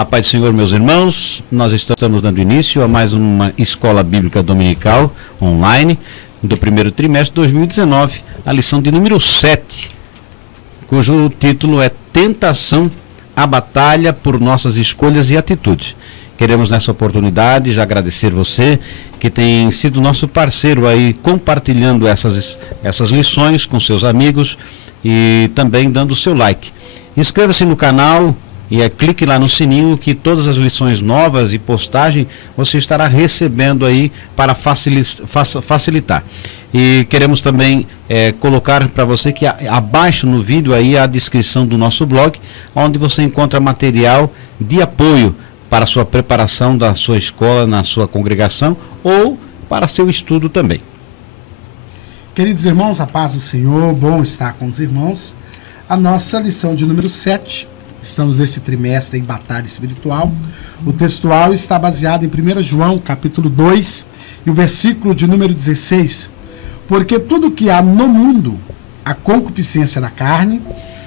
A paz do Senhor, meus irmãos, nós estamos dando início a mais uma Escola Bíblica Dominical online do primeiro trimestre de 2019, a lição de número 7, cujo título é Tentação, a batalha por nossas escolhas e atitudes. Queremos nessa oportunidade já agradecer você que tem sido nosso parceiro aí, compartilhando essas lições com seus amigos e também dando o seu like. Inscreva-se no canal e clique lá no sininho que todas as lições novas e postagem você estará recebendo aí para facilitar. E queremos também colocar para você que abaixo no vídeo aí a descrição do nosso blog, onde você encontra material de apoio para a sua preparação da sua escola, na sua congregação ou para seu estudo também. Queridos irmãos, a paz do Senhor, bom estar com os irmãos. A nossa lição de número 7, estamos nesse trimestre em batalha espiritual. O textual está baseado em 1 João, capítulo 2, e o versículo de número 16. Porque tudo que há no mundo, a concupiscência da carne,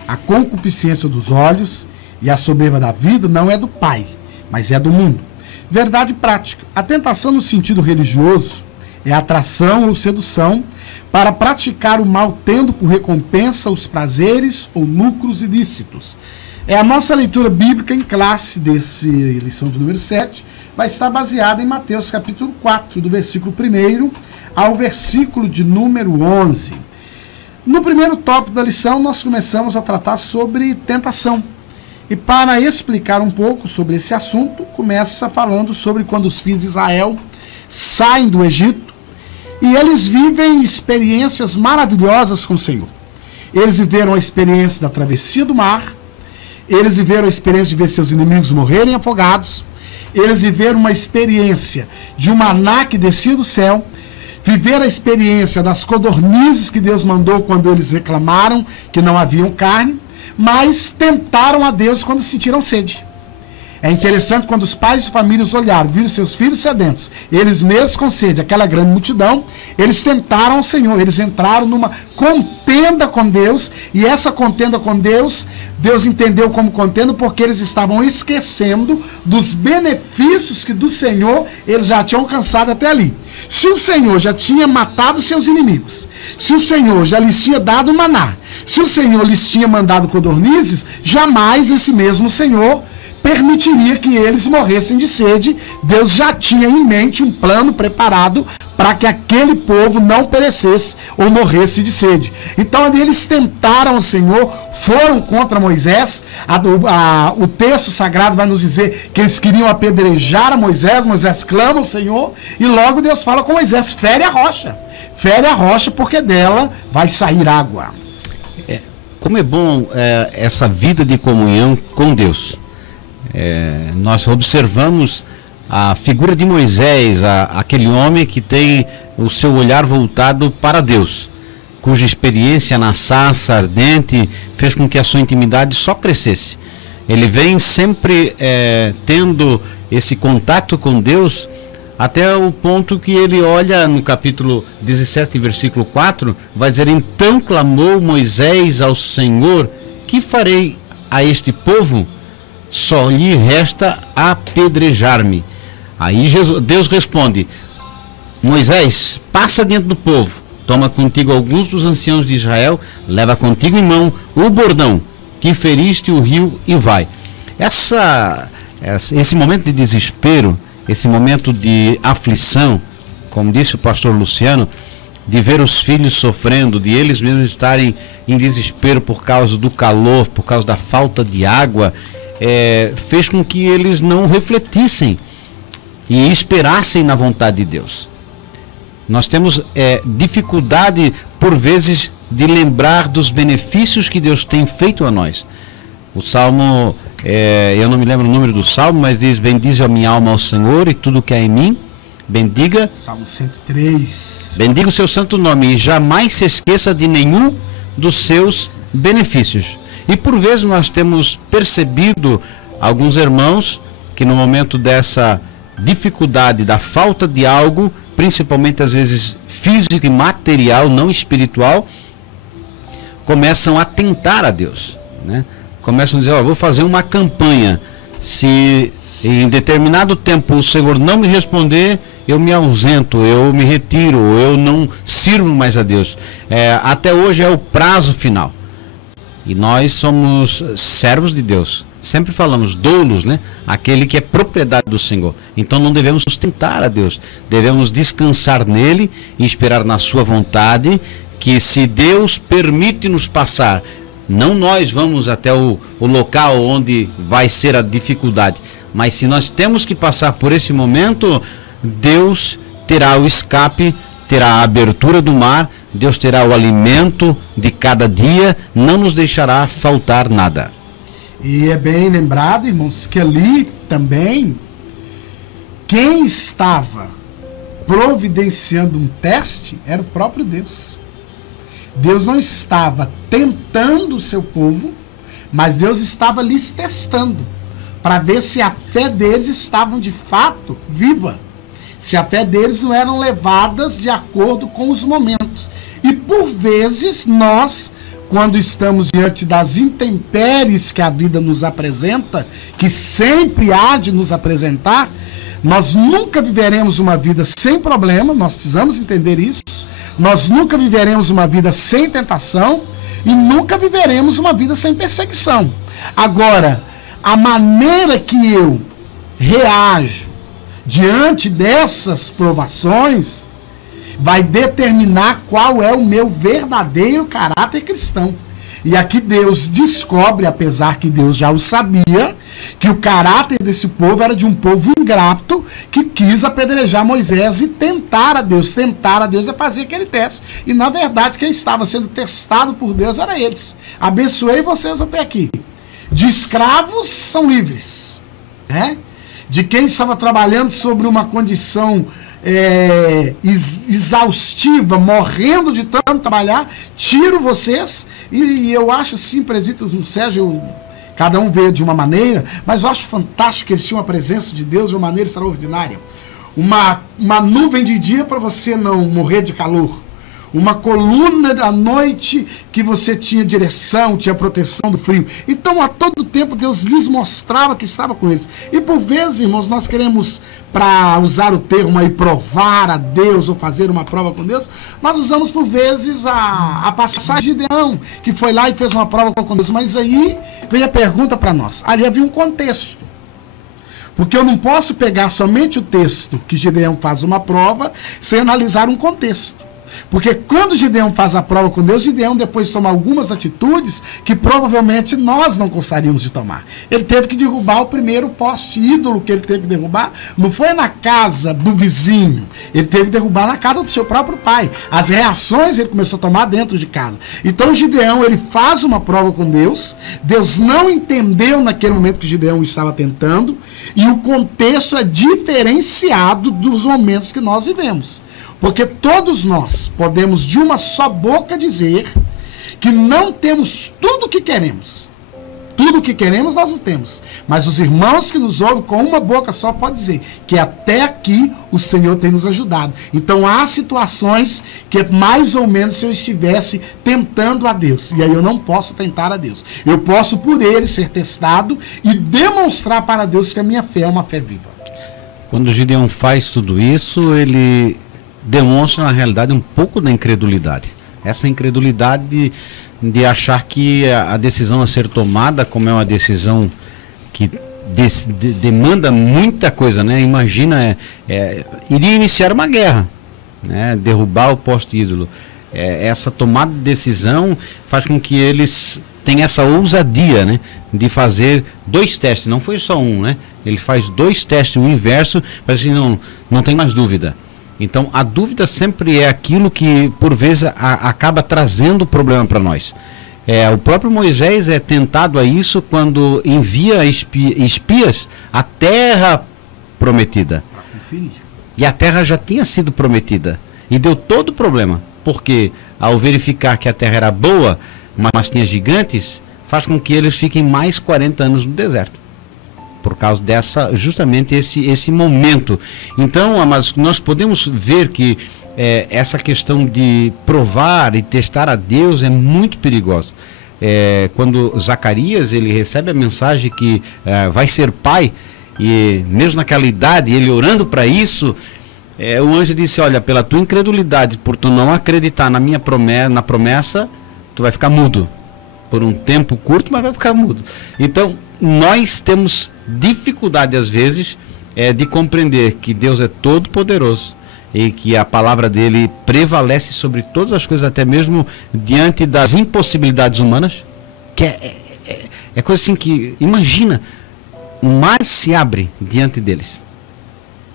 a concupiscência dos olhos e a soberba da vida não é do Pai, mas é do mundo. Verdade prática. A tentação no sentido religioso é a atração ou sedução para praticar o mal, tendo por recompensa os prazeres ou lucros ilícitos. É a nossa leitura bíblica em classe dessa lição de número 7, vai estar baseada em Mateus capítulo 4, do versículo 1 ao versículo de número 11. No primeiro tópico da lição, nós começamos a tratar sobre tentação. E para explicar um pouco sobre esse assunto, começa falando sobre quando os filhos de Israel saem do Egito e eles vivem experiências maravilhosas com o Senhor. Eles viveram a experiência da travessia do mar, eles viveram a experiência de ver seus inimigos morrerem afogados, eles viveram uma experiência de um maná que descia do céu, viveram a experiência das codornizes que Deus mandou quando eles reclamaram que não haviam carne, mas tentaram a Deus quando sentiram sede. É interessante quando os pais de famílias olharam, viram seus filhos sedentos, eles mesmos com sede, aquela grande multidão, eles tentaram o Senhor, eles entraram numa contenda com Deus, e essa contenda com Deus, Deus entendeu como contenda porque eles estavam esquecendo dos benefícios que do Senhor eles já tinham alcançado até ali. Se o Senhor já tinha matado seus inimigos, se o Senhor já lhes tinha dado maná, se o Senhor lhes tinha mandado codornizes, jamais esse mesmo Senhor permitiria que eles morressem de sede. Deus já tinha em mente um plano preparado para que aquele povo não perecesse ou morresse de sede. Então, eles tentaram o Senhor, foram contra Moisés. O texto sagrado vai nos dizer que eles queriam apedrejar a Moisés. Moisés clama ao Senhor e logo Deus fala com Moisés: fere a rocha porque dela vai sair água. Como é bom essa vida de comunhão com Deus. Nós observamos a figura de Moisés, aquele homem que tem o seu olhar voltado para Deus, cuja experiência na sarça ardente fez com que a sua intimidade só crescesse. Ele vem sempre tendo esse contato com Deus, até o ponto que ele olha no capítulo 17, versículo 4, vai dizer: então clamou Moisés ao Senhor: que farei a este povo? Só lhe resta apedrejar-me. Aí Deus responde: Moisés, passa dentro do povo, toma contigo alguns dos anciãos de Israel, leva contigo em mão o bordão que feriste o rio e vai. Esse momento de desespero, esse momento de aflição, como disse o pastor Luciano, de ver os filhos sofrendo, de eles mesmos estarem em desespero por causa do calor, por causa da falta de água, fez com que eles não refletissem e esperassem na vontade de Deus. Nós temos dificuldade, por vezes, de lembrar dos benefícios que Deus tem feito a nós. O Salmo, eu não me lembro o número do Salmo, mas diz: bendize a minha alma ao Senhor e tudo que há em mim, bendiga. Salmo 103. Bendiga o seu santo nome e jamais se esqueça de nenhum dos seus benefícios. E por vezes nós temos percebido alguns irmãos que no momento dessa dificuldade, da falta de algo, principalmente às vezes físico e material, não espiritual, começam a tentar a Deus, né? Começam a dizer: vou fazer uma campanha. Se em determinado tempo o Senhor não me responder, eu me ausento, eu me retiro, eu não sirvo mais a Deus. Até hoje é o prazo final. E nós somos servos de Deus. Sempre falamos doulos, né? Aquele que é propriedade do Senhor. Então não devemos sustentar a Deus. Devemos descansar nele e esperar na sua vontade, que se Deus permite nos passar, não nós vamos até o local onde vai ser a dificuldade, mas se nós temos que passar por esse momento, Deus terá o escape, terá a abertura do mar, Deus terá o alimento de cada dia, não nos deixará faltar nada. E é bem lembrado, irmãos, que ali também, quem estava providenciando um teste era o próprio Deus. Deus não estava tentando o seu povo, mas Deus estava lhes testando, para ver se a fé deles estava de fato viva, se a fé deles não eram levadas de acordo com os momentos. E por vezes nós, quando estamos diante das intempéries que a vida nos apresenta, que sempre há de nos apresentar, nós nunca viveremos uma vida sem problema, nós precisamos entender isso. Nós nunca viveremos uma vida sem tentação e nunca viveremos uma vida sem perseguição. Agora, a maneira que eu reajo diante dessas provações vai determinar qual é o meu verdadeiro caráter cristão. E aqui Deus descobre, apesar que Deus já o sabia, que o caráter desse povo era de um povo ingrato que quis apedrejar Moisés e tentar a Deus. Tentar a Deus é fazer aquele teste. E na verdade quem estava sendo testado por Deus era eles. Abençoei vocês até aqui. De escravos são livres, né? De quem estava trabalhando sobre uma condição exaustiva, morrendo de tanto trabalhar, tiro vocês. E eu acho assim, presbítero Sérgio, cada um veio de uma maneira, mas eu acho fantástico que eles tinham a presença de Deus de uma maneira extraordinária. Uma nuvem de dia para você não morrer de calor. Uma coluna da noite que você tinha direção, tinha proteção do frio. Então, a todo tempo, Deus lhes mostrava que estava com eles. E por vezes, irmãos, nós queremos, para usar o termo aí, provar a Deus ou fazer uma prova com Deus, nós usamos por vezes a passagem de Gideão, que foi lá e fez uma prova com Deus. Mas aí vem a pergunta para nós. Ali havia um contexto. Porque eu não posso pegar somente o texto que Gideão faz uma prova sem analisar um contexto. Porque quando Gideão faz a prova com Deus, Gideão depois toma algumas atitudes que provavelmente nós não gostaríamos de tomar. Ele teve que derrubar o primeiro poste ídolo que ele teve que derrubar. Não foi na casa do vizinho. Ele teve que derrubar na casa do seu próprio pai. As reações ele começou a tomar dentro de casa. Então Gideão, ele faz uma prova com Deus. Deus não entendeu naquele momento que Gideão estava tentando. E o contexto é diferenciado dos momentos que nós vivemos. Porque todos nós podemos de uma só boca dizer que não temos tudo o que queremos. Tudo o que queremos nós não temos. Mas os irmãos que nos ouvem com uma boca só podem dizer que até aqui o Senhor tem nos ajudado. Então há situações que mais ou menos se eu estivesse tentando a Deus. E aí eu não posso tentar a Deus. Eu posso por ele ser testado e demonstrar para Deus que a minha fé é uma fé viva. Quando Gideão faz tudo isso, ele demonstra na realidade um pouco da incredulidade. Essa incredulidade de achar que a decisão a ser tomada, como é uma decisão que demanda muita coisa, né? Imagina, iria iniciar uma guerra, né? Derrubar o poste ídolo. Essa tomada de decisão faz com que eles tenham essa ousadia, né? De fazer 2 testes, não foi só um, né? Ele faz 2 testes, o inverso, mas assim, não tem mais dúvida. Então, a dúvida sempre é aquilo que, por vezes, acaba trazendo problema para nós. O próprio Moisés é tentado a isso quando envia espias à terra prometida. E a terra já tinha sido prometida. E deu todo o problema. Porque, ao verificar que a terra era boa, mas tinha gigantes, faz com que eles fiquem mais 40 anos no deserto. Por causa justamente esse momento. Então, amados, nós podemos ver que essa questão de provar e testar a Deus é muito perigosa. quando Zacarias ele recebe a mensagem que vai ser pai, e mesmo naquela idade, ele orando para isso, o anjo disse: olha, pela tua incredulidade, por tu não acreditar na minha promessa, tu vai ficar mudo. Por um tempo curto, mas vai ficar mudo. Então, nós temos dificuldade, às vezes, de compreender que Deus é todo poderoso e que a palavra dele prevalece sobre todas as coisas, até mesmo diante das impossibilidades humanas, que é coisa assim que, imagina, o mar se abre diante deles,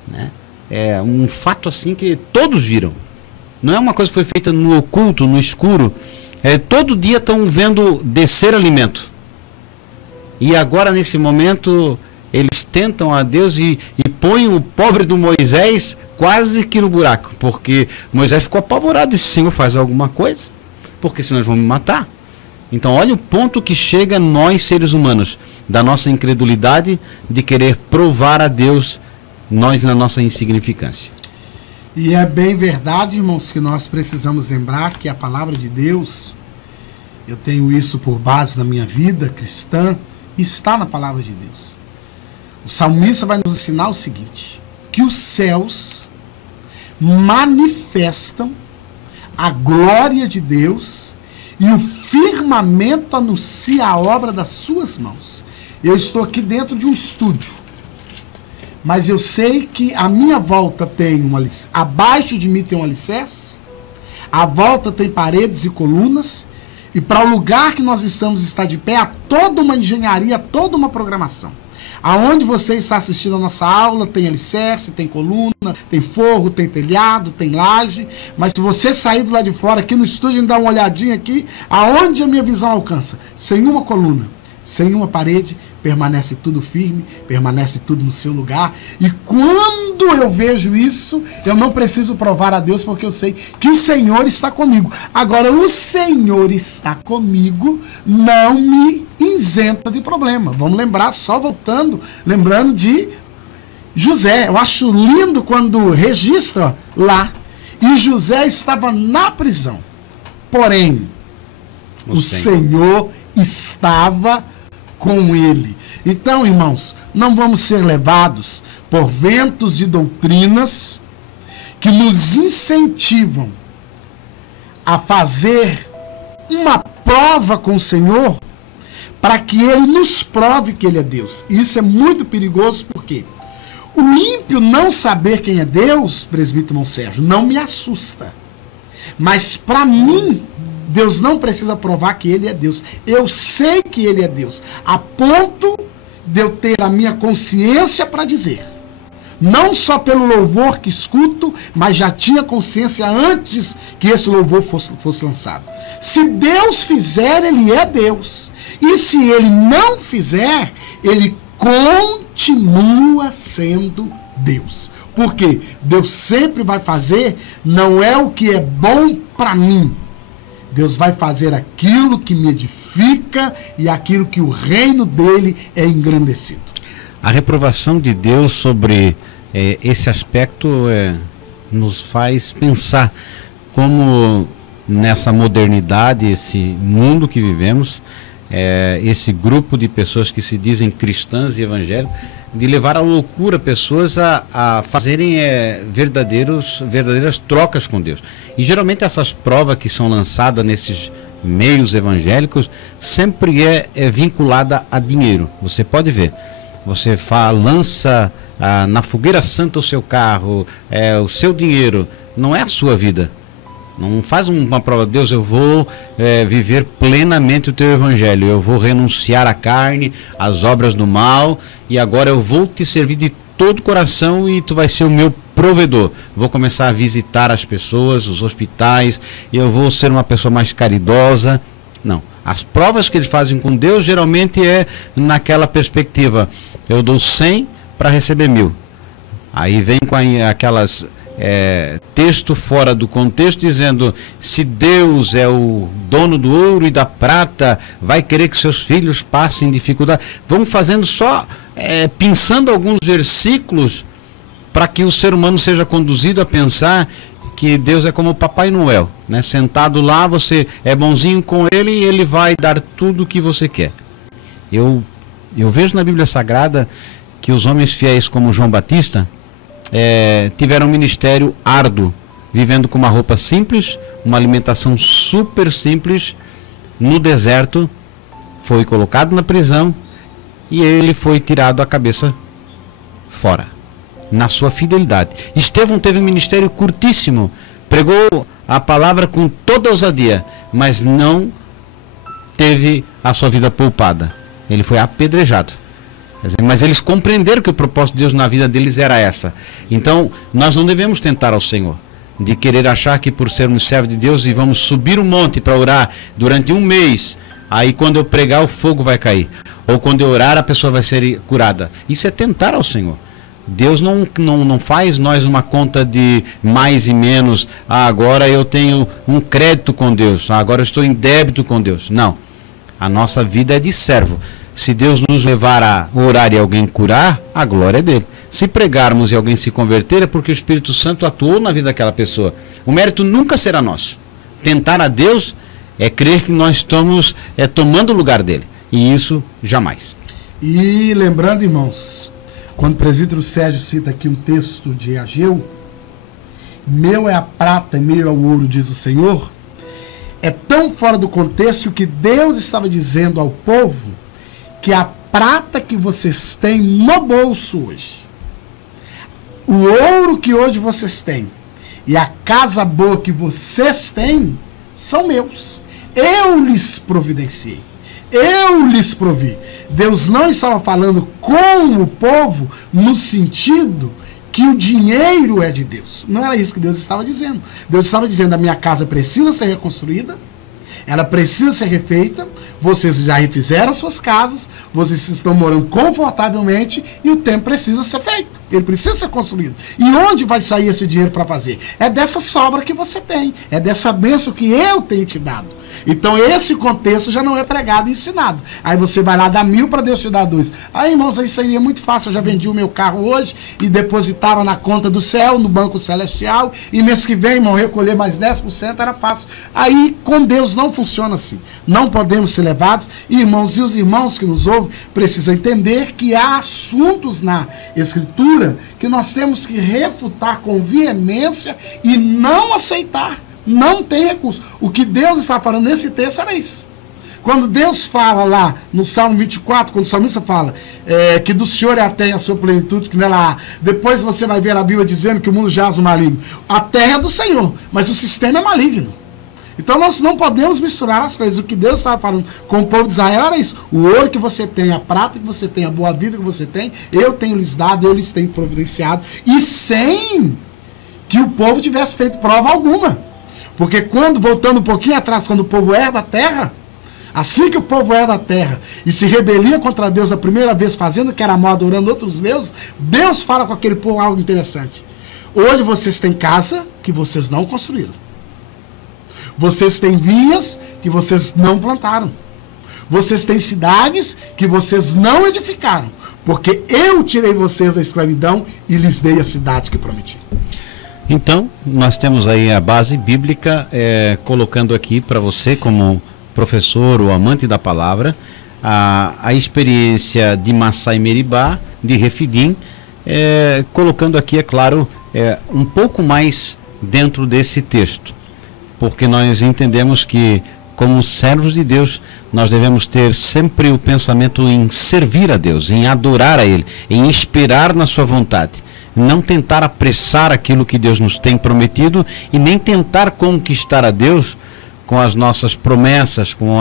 né? É um fato assim que todos viram, não é uma coisa que foi feita no oculto, no escuro. Todo dia estão vendo descer alimento, e agora nesse momento eles tentam a Deus e põem o pobre do Moisés quase que no buraco, porque Moisés ficou apavorado e disse: Senhor, faz alguma coisa, porque senão eles vão me matar. Então olha o ponto que chega nós seres humanos, da nossa incredulidade, de querer provar a Deus, nós na nossa insignificância. E é bem verdade, irmãos, que nós precisamos lembrar que a palavra de Deus, eu tenho isso por base na minha vida cristã, está na palavra de Deus. O salmista vai nos ensinar o seguinte: que os céus manifestam a glória de Deus e o firmamento anuncia a obra das suas mãos. Eu estou aqui dentro de um estúdio, mas eu sei que à minha volta tem abaixo de mim tem um alicerce, à volta tem paredes e colunas, e para o lugar que nós estamos estar de pé, há toda uma engenharia, toda uma programação. Aonde você está assistindo a nossa aula, tem alicerce, tem coluna, tem forro, tem telhado, tem laje, mas se você sair do lado de fora, aqui no estúdio, e dar uma olhadinha aqui, aonde a minha visão alcança, sem uma coluna, sem uma parede, permanece tudo firme, permanece tudo no seu lugar. E quando eu vejo isso, eu não preciso provar a Deus, porque eu sei que o Senhor está comigo. Agora, o Senhor está comigo não me isenta de problema. Vamos lembrar, só voltando, lembrando de José. Eu acho lindo quando registra lá. E José estava na prisão. Porém, o Senhor estava com ele. Então, irmãos, não vamos ser levados por ventos e doutrinas que nos incentivam a fazer uma prova com o Senhor para que ele nos prove que ele é Deus. E isso é muito perigoso, porque o ímpio não saber quem é Deus, presbítero irmão Sérgio, não me assusta. Mas para mim, Deus não precisa provar que ele é Deus. Eu sei que ele é Deus, a ponto de eu ter a minha consciência para dizer. Não só pelo louvor que escuto, mas já tinha consciência antes que esse louvor fosse lançado. Se Deus fizer, ele é Deus. E se ele não fizer, ele continua sendo Deus. Porque Deus sempre vai fazer, não é o que é bom para mim. Deus vai fazer aquilo que me edifica e aquilo que o reino dele é engrandecido. A reprovação de Deus sobre esse aspecto nos faz pensar como nessa modernidade, esse mundo que vivemos, esse grupo de pessoas que se dizem cristãs e evangélicas, de levar à loucura pessoas a fazerem verdadeiras trocas com Deus. E geralmente essas provas que são lançadas nesses meios evangélicos sempre é vinculada a dinheiro. Você pode ver, você lança na fogueira santa o seu carro, o seu dinheiro, não é a sua vida. Não faz uma prova de Deus: eu vou viver plenamente o teu evangelho, eu vou renunciar à carne, às obras do mal, e agora eu vou te servir de todo o coração e tu vai ser o meu provedor. Vou começar a visitar as pessoas, os hospitais, e eu vou ser uma pessoa mais caridosa. Não. As provas que eles fazem com Deus geralmente é naquela perspectiva: eu dou 100 para receber 1000. Aí vem com aquelas... texto fora do contexto, dizendo: se Deus é o dono do ouro e da prata, vai querer que seus filhos passem dificuldade. Vão fazendo só, pensando alguns versículos para que o ser humano seja conduzido a pensar que Deus é como o Papai Noel, né? Sentado lá, você é bonzinho com ele e ele vai dar tudo o que você quer. Eu vejo na Bíblia Sagrada que os homens fiéis como João Batista tiveram um ministério árduo, vivendo com uma roupa simples, uma alimentação super simples, no deserto, foi colocado na prisão e ele foi tirado a cabeça fora, na sua fidelidade. Estevão teve um ministério curtíssimo, pregou a palavra com toda ousadia, mas não teve a sua vida poupada. Ele foi apedrejado. Mas eles compreenderam que o propósito de Deus na vida deles era essa. Então, nós não devemos tentar ao Senhor, de querer achar que por sermos servos de Deus e vamos subir um monte para orar durante um mês, aí quando eu pregar o fogo vai cair, ou quando eu orar a pessoa vai ser curada. Isso é tentar ao Senhor. Deus não faz nós uma conta de mais e menos. Agora eu tenho um crédito com Deus, agora eu estou em débito com Deus. Não, a nossa vida é de servo. Se Deus nos levar a orar e alguém curar, a glória é dele. Se pregarmos e alguém se converter, é porque o Espírito Santo atuou na vida daquela pessoa. O mérito nunca será nosso. Tentar a Deus é crer que nós estamos tomando o lugar dele. E isso jamais. E lembrando, irmãos, quando o presbítero Sérgio cita aqui um texto de Ageu, meu é a prata e meu é o ouro, diz o Senhor, é tão fora do contexto que o que Deus estava dizendo ao povo, que a prata que vocês têm no bolso hoje, o ouro que hoje vocês têm e a casa boa que vocês têm são meus. Eu lhes providenciei. Eu lhes provi. Deus não estava falando com o povo no sentido que o dinheiro é de Deus. Não era isso que Deus estava dizendo. Deus estava dizendo: a minha casa precisa ser reconstruída, ela precisa ser refeita, vocês já refizeram as suas casas, vocês estão morando confortavelmente e o templo precisa ser feito, ele precisa ser construído. E onde vai sair esse dinheiro para fazer? É dessa sobra que você tem, é dessa bênção que eu tenho te dado. Então esse contexto já não é pregado e ensinado. Aí você vai lá dar 1.000 para Deus te dar 2. Aí, irmãos, aí seria muito fácil. Eu já vendi o meu carro hoje e depositava na conta do céu, no banco celestial, e mês que vem, irmão, recolher mais 10%, era fácil. Aí com Deus não funciona assim. Não podemos ser levados. Irmãos, e os irmãos que nos ouvem precisam entender que há assuntos na Escritura que nós temos que refutar com veemência e não aceitar. Não tem recurso. O que Deus está falando nesse texto era isso. Quando Deus fala lá no Salmo 24, quando o salmista fala que do Senhor é a terra e a sua plenitude, que nela há. Depois você vai ver a Bíblia dizendo que o mundo jaz no maligno. A terra é do Senhor, mas o sistema é maligno. Então nós não podemos misturar as coisas. O que Deus estava falando com o povo de Israel era isso. O ouro que você tem, a prata que você tem, a boa vida que você tem, eu tenho lhes dado, eu lhes tenho providenciado. E sem que o povo tivesse feito prova alguma. Porque quando, voltando um pouquinho atrás, quando o povo herda a terra, assim que o povo herda a terra e se rebelia contra Deus a primeira vez, fazendo que era mal, adorando outros deuses, Deus fala com aquele povo algo interessante. Hoje vocês têm casa que vocês não construíram. Vocês têm vinhas que vocês não plantaram. Vocês têm cidades que vocês não edificaram. Porque eu tirei vocês da escravidão e lhes dei a cidade que prometi. Então, nós temos aí a base bíblica, colocando aqui para você, como professor ou amante da palavra, a experiência de Massai Meribá, de Refidim, colocando aqui, é claro, um pouco mais dentro desse texto, porque nós entendemos que, como servos de Deus, nós devemos ter sempre o pensamento em servir a Deus, em adorar a Ele, em esperar na sua vontade. Não tentar apressar aquilo que Deus nos tem prometido e nem tentar conquistar a Deus com as nossas promessas, com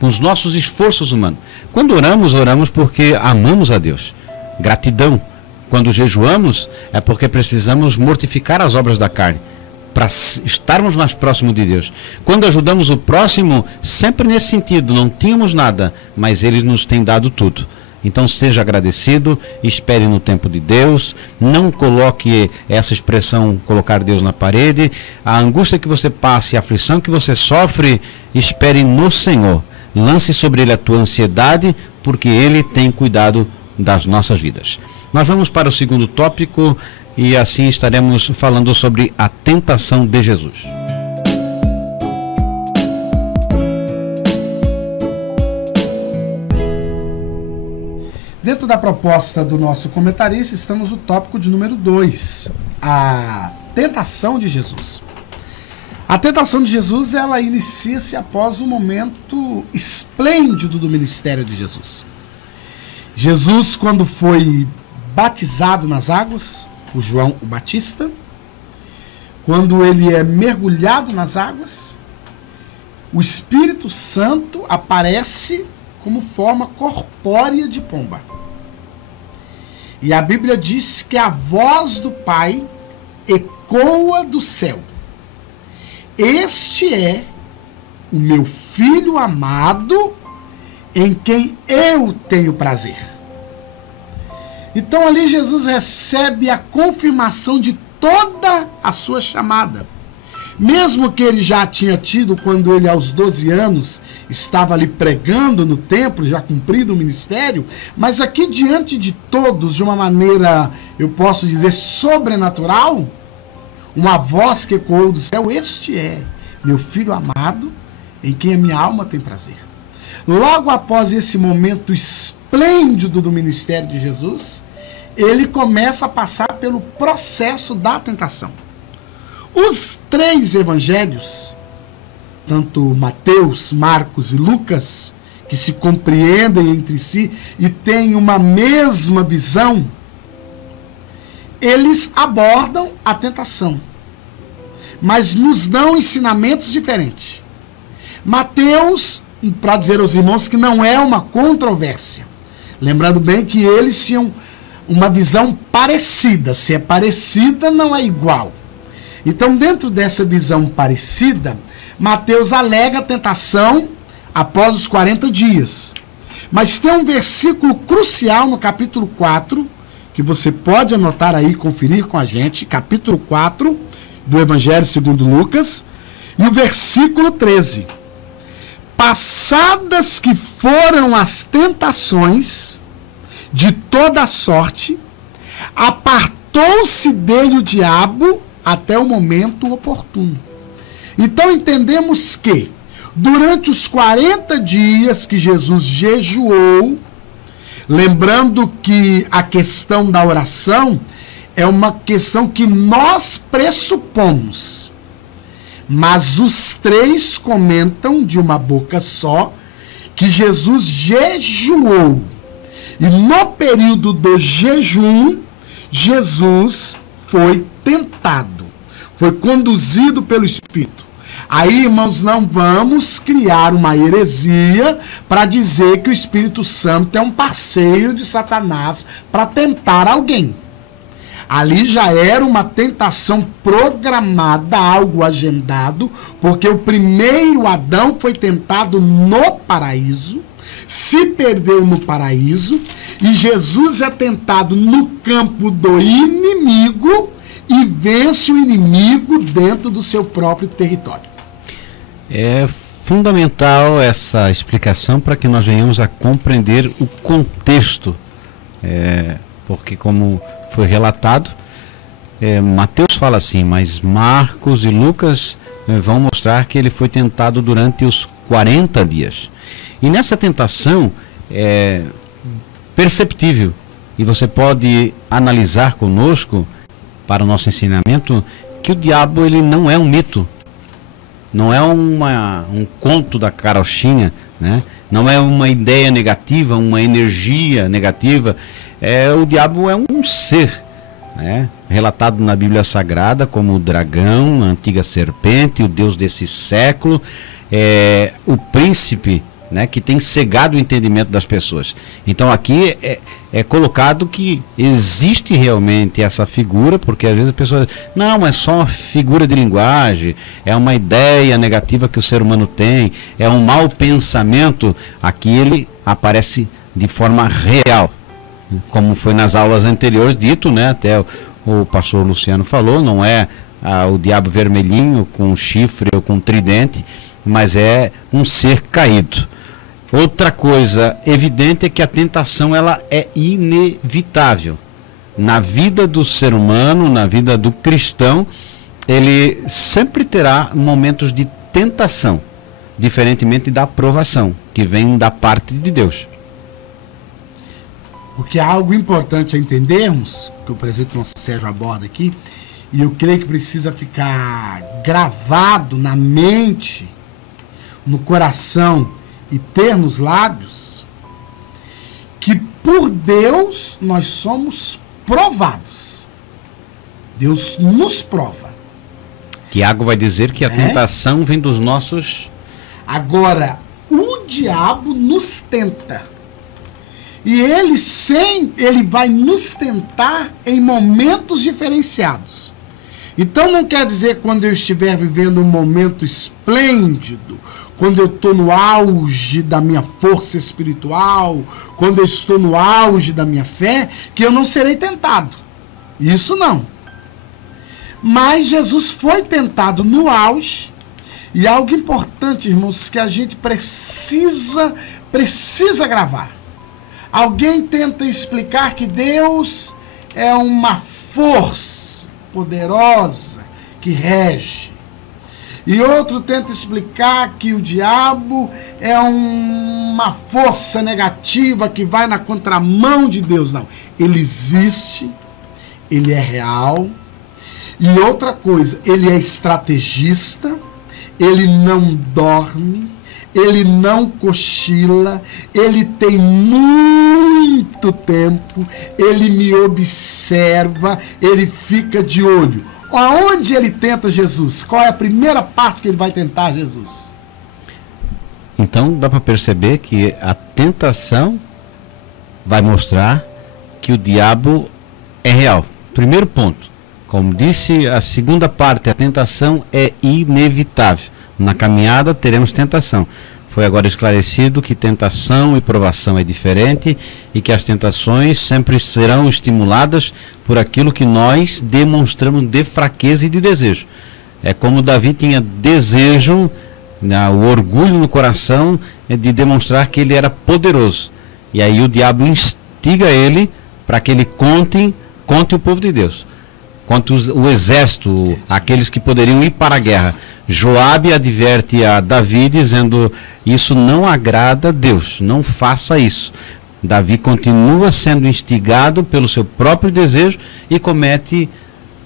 os nossos esforços humanos. Quando oramos, oramos porque amamos a Deus. Gratidão. Quando jejuamos, é porque precisamos mortificar as obras da carne, para estarmos mais próximos de Deus. Quando ajudamos o próximo, sempre nesse sentido, não tínhamos nada, mas Ele nos tem dado tudo. Então seja agradecido, espere no tempo de Deus, não coloque essa expressão, colocar Deus na parede. A angústia que você passa e a aflição que você sofre, espere no Senhor. Lance sobre Ele a tua ansiedade, porque Ele tem cuidado das nossas vidas. Nós vamos para o segundo tópico e assim estaremos falando sobre a tentação de Jesus. da proposta do nosso comentarista, estamos no tópico de número 2, a tentação de Jesus. A tentação de Jesus, ela inicia-se após um momento esplêndido do ministério de Jesus. Jesus, quando foi batizado nas águas, o João o Batista, quando ele é mergulhado nas águas, o Espírito Santo aparece como forma corpórea de pomba. E a Bíblia diz que a voz do Pai ecoa do céu: este é o meu filho amado, em quem eu tenho prazer. Então ali Jesus recebe a confirmação de toda a sua chamada. Mesmo que ele já tinha tido, quando ele aos 12 anos estava ali pregando no templo, já cumprido o ministério, mas aqui diante de todos, de uma maneira, eu posso dizer, sobrenatural, uma voz que ecoou do céu: este é meu filho amado, em quem a minha alma tem prazer. Logo após esse momento esplêndido do ministério de Jesus, ele começa a passar pelo processo da tentação. Os 3 evangelhos, tanto Mateus, Marcos e Lucas, que se compreendem entre si e têm uma mesma visão, eles abordam a tentação, mas nos dão ensinamentos diferentes. Mateus, para dizer aos irmãos que não é uma controvérsia, lembrando bem que eles tinham uma visão parecida. Se é parecida, não é igual. Então, dentro dessa visão parecida, Mateus alega a tentação após os 40 dias. Mas tem um versículo crucial no capítulo 4, que você pode anotar aí, conferir com a gente, capítulo 4 do Evangelho segundo Lucas, e o versículo 13. Passadas que foram as tentações de toda sorte, apartou-se dele o diabo até o momento oportuno. Então entendemos que durante os 40 dias que Jesus jejuou, lembrando que a questão da oração é uma questão que nós pressupomos, mas os 3 comentam de uma boca só que Jesus jejuou. E no período do jejum, Jesus foi tentado, foi conduzido pelo Espírito. Aí, irmãos, não vamos criar uma heresia para dizer que o Espírito Santo é um parceiro de Satanás para tentar alguém. Ali já era uma tentação programada, algo agendado, porque o primeiro Adão foi tentado no paraíso, se perdeu no paraíso, e Jesus é tentado no campo do inimigo e vence o inimigo dentro do seu próprio território. É fundamental essa explicação para que nós venhamos a compreender o contexto, porque como foi relatado, Mateus fala assim, mas Marcos e Lucas vão mostrar que ele foi tentado durante os 40 dias. E nessa tentação é perceptível, e você pode analisar conosco, para o nosso ensinamento, que o diabo ele não é um mito, não é um conto da carochinha, né? Não é uma ideia negativa, uma energia negativa. O diabo é um ser, né? Relatado na Bíblia Sagrada como o dragão, a antiga serpente, o Deus desse século, o príncipe, né, que tem cegado o entendimento das pessoas. Então aqui é colocado que existe realmente essa figura, porque às vezes as pessoas não, é só uma figura de linguagem, é uma ideia negativa que o ser humano tem, é um mau pensamento. Aqui ele aparece de forma real, como foi nas aulas anteriores dito, né, até o pastor Luciano falou, não é o diabo vermelhinho com chifre ou com tridente, mas é um ser caído. Outra coisa evidente é que a tentação ela é inevitável. Na vida do ser humano, na vida do cristão, ele sempre terá momentos de tentação, diferentemente da aprovação, que vem da parte de Deus. Porque há algo importante a entendermos, que o presidente nosso Sérgio aborda aqui, e eu creio que precisa ficar gravado na mente, no coração e ter nos lábios, que por Deus nós somos provados. Deus nos prova. Tiago vai dizer que a tentação vem dos nossos... Agora, o diabo nos tenta. E ele vai nos tentar em momentos diferenciados. Então não quer dizer quando eu estiver vivendo um momento esplêndido, quando eu estou no auge da minha força espiritual, quando eu estou no auge da minha fé, que eu não serei tentado. Isso não. Mas Jesus foi tentado no auge, e algo importante, irmãos, que a gente precisa gravar. Alguém tenta explicar que Deus é uma força poderosa que rege. E outro tenta explicar que o diabo é uma força negativa que vai na contramão de Deus. Não. Ele existe, ele é real. E outra coisa, ele é estrategista, ele não dorme, ele não cochila, ele tem muito tempo, ele me observa, ele fica de olho. Aonde ele tenta Jesus? Qual é a primeira parte que ele vai tentar Jesus? Então dá para perceber que a tentação vai mostrar que o diabo é real. Primeiro ponto, como disse a segunda parte, a tentação é inevitável. Na caminhada teremos tentação. Foi agora esclarecido que tentação e provação é diferente e que as tentações sempre serão estimuladas por aquilo que nós demonstramos de fraqueza e de desejo. É como Davi tinha desejo, né, o orgulho no coração de demonstrar que ele era poderoso. E aí o diabo instiga ele para que ele conte o povo de Deus. Conte o exército, aqueles que poderiam ir para a guerra. Joabe adverte a Davi dizendo: isso não agrada a Deus, não faça isso. Davi continua sendo instigado pelo seu próprio desejo e comete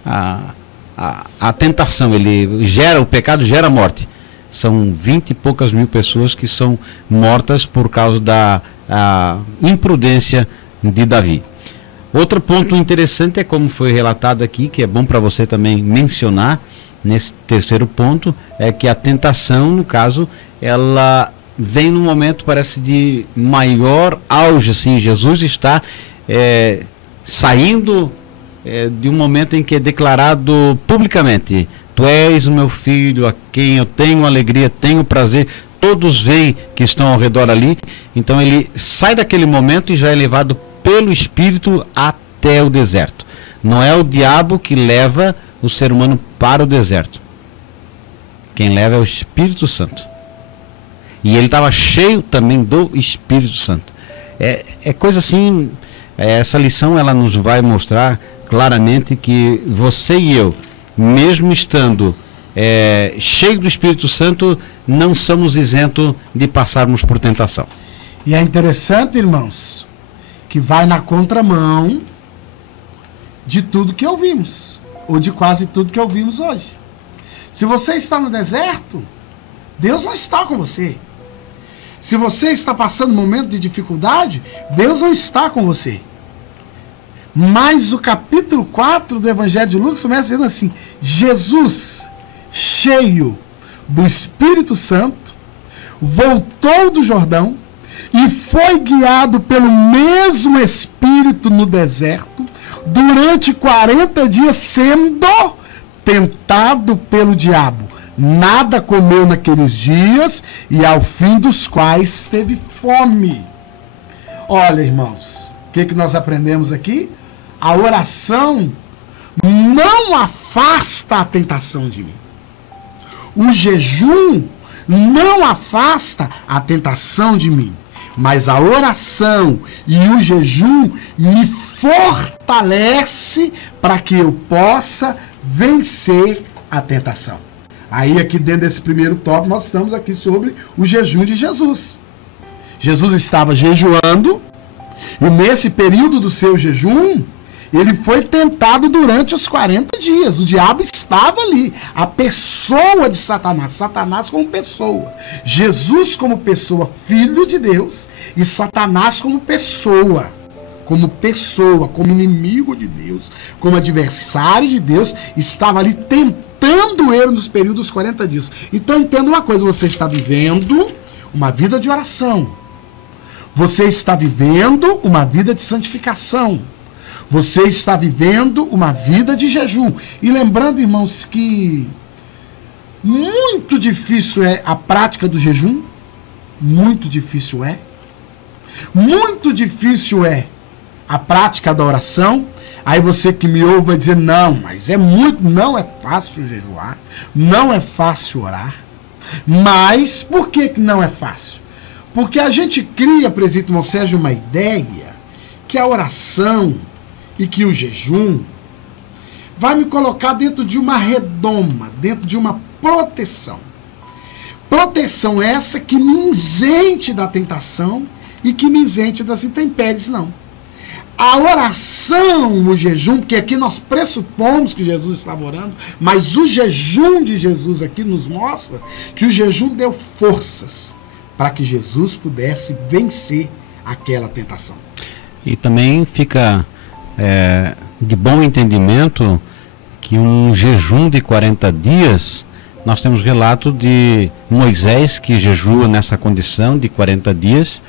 a tentação. O pecado gera morte. São 20 e poucas mil pessoas que são mortas por causa da imprudência de Davi. Outro ponto interessante é como foi relatado aqui, que é bom para você também mencionar, nesse terceiro ponto, é que a tentação, no caso, ela vem num momento, parece, de maior auge, assim. Jesus está saindo de um momento em que é declarado publicamente: tu és o meu filho, a quem eu tenho alegria, tenho prazer. Todos veem que estão ao redor ali. Então ele sai daquele momento e já é levado pelo Espírito até o deserto. Não é o diabo que leva o ser humano para o deserto. Quem leva é o Espírito Santo. E ele estava cheio também do Espírito Santo. É coisa assim, essa lição ela nos vai mostrar claramente que você e eu, mesmo estando cheio do Espírito Santo, não somos isentos de passarmos por tentação. E é interessante, irmãos, que vai na contramão de tudo que ouvimos, ou de quase tudo que ouvimos hoje. Se você está no deserto, Deus não está com você. Se você está passando um momento de dificuldade, Deus não está com você. Mas o capítulo 4 do Evangelho de Lucas começa dizendo assim: Jesus, cheio do Espírito Santo, voltou do Jordão e foi guiado pelo mesmo Espírito no deserto, durante 40 dias sendo tentado pelo diabo. Nada comeu naqueles dias e ao fim dos quais teve fome. Olha, irmãos, o que nós aprendemos aqui? A oração não afasta a tentação de mim. O jejum não afasta a tentação de mim. Mas a oração e o jejum me fortalece para que eu possa vencer a tentação. Aí aqui dentro desse primeiro tópico nós estamos aqui sobre o jejum de Jesus. Jesus estava jejuando E nesse período do seu jejum, ele foi tentado durante os 40 dias. O diabo estava ali. A pessoa de Satanás. Satanás como pessoa. Jesus como pessoa, filho de Deus. E Satanás como pessoa. Como inimigo de Deus. Como adversário de Deus. Estava ali tentando ele nos períodos dos 40 dias. Então entenda uma coisa. Você está vivendo uma vida de oração. Você está vivendo uma vida de santificação. Você está vivendo uma vida de jejum. E lembrando, irmãos, que muito difícil é a prática do jejum. Muito difícil é. Muito difícil é a prática da oração. Aí você que me ouve vai dizer, não, mas não é fácil jejuar. Não é fácil orar. Mas, por que não é fácil? Porque a gente cria, presbítero irmão Sérgio, uma ideia que a oração e que o jejum vai me colocar dentro de uma redoma, dentro de uma proteção. Proteção essa que me isente da tentação e que me isente das intempéries, não. A oração, o jejum, porque aqui nós pressupomos que Jesus estava orando, mas o jejum de Jesus aqui nos mostra que o jejum deu forças para que Jesus pudesse vencer aquela tentação. E também fica de bom entendimento que um jejum de 40 dias, nós temos relato de Moisés que jejua nessa condição de 40 dias,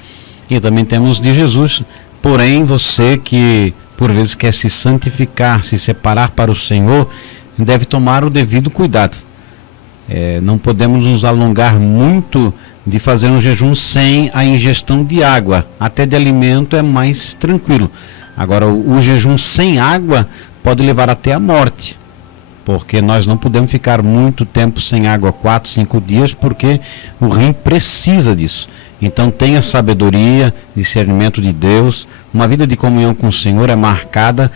e também temos de Jesus. Porém, você que por vezes quer se santificar, se separar para o Senhor, deve tomar o devido cuidado. Não podemos nos alongar muito de fazer um jejum sem a ingestão de água. Até de alimento é mais tranquilo. Agora, o jejum sem água pode levar até a morte, porque nós não podemos ficar muito tempo sem água, 4, 5 dias, porque o rim precisa disso. Então tenha sabedoria, discernimento de Deus. Uma vida de comunhão com o Senhor é marcada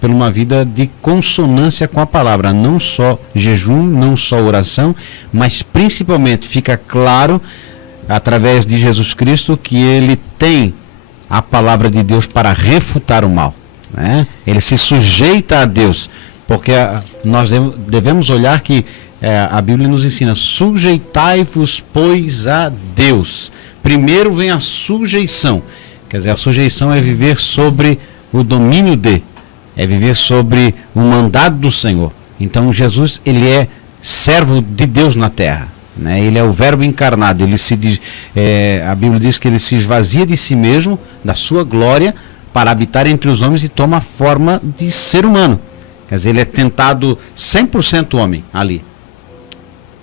por uma vida de consonância com a palavra. Não só jejum, não só oração, mas principalmente fica claro, através de Jesus Cristo, que ele tem a palavra de Deus para refutar o mal, né? Ele se sujeita a Deus, porque nós devemos olhar que a Bíblia nos ensina: sujeitai-vos, pois, a Deus. Primeiro vem a sujeição, quer dizer, a sujeição é viver sobre o domínio é viver sobre o mandado do Senhor. Então Jesus, ele é servo de Deus na terra, né? Ele é o verbo encarnado. A Bíblia diz que ele se esvazia de si mesmo, da sua glória, para habitar entre os homens, e toma a forma de ser humano. Quer dizer, ele é tentado 100% homem ali.